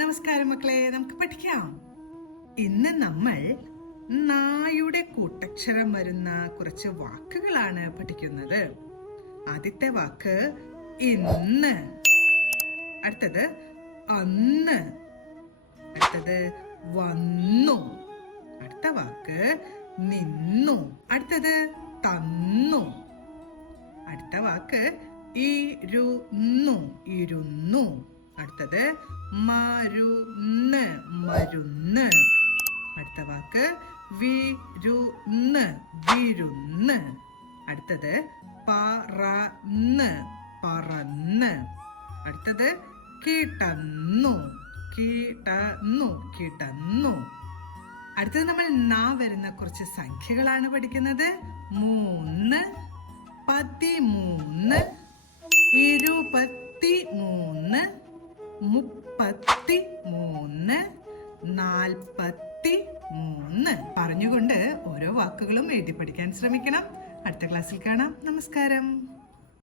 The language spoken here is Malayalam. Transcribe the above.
നമസ്കാരം മക്കളെ, നമുക്ക് പഠിക്കാം. ഇന്ന് നമ്മൾ നായുടെ കൂട്ടക്ഷരം വരുന്ന കുറച്ച് വാക്കുകളാണ് പഠിക്കുന്നത്. ആദ്യത്തെ വാക്ക് ഇന്ന്, അടുത്തത് അന്ന്, അടുത്തത് വന്നു, അടുത്ത വാക്ക് നിന്നു, അടുത്തത് തന്നു, അടുത്ത വാക്ക് ഇരുന്നു, ഇരുന്നു, അടുത്തത് മരുന്ന്, മരുന്ന്, അടുത്ത വാക്ക് വിരുന്ന്, വിരുന്ന്, അടുത്തത് പറന്ന്, പറന്ന്, അടുത്തത് കിടന്നു, കിടന്നു, കിടന്നു. അടുത്തത് നമ്മൾ നാ വരുന്ന കുറച്ച് സംഖ്യകളാണ് പഠിക്കുന്നത്. 3, 13, 23, 33, 43 പറഞ്ഞുകൊണ്ട് ഓരോ വാക്കുകളും എഴുതി പഠിക്കാൻ ശ്രമിക്കണം. അടുത്ത ക്ലാസ്സിൽ കാണാം. നമസ്കാരം.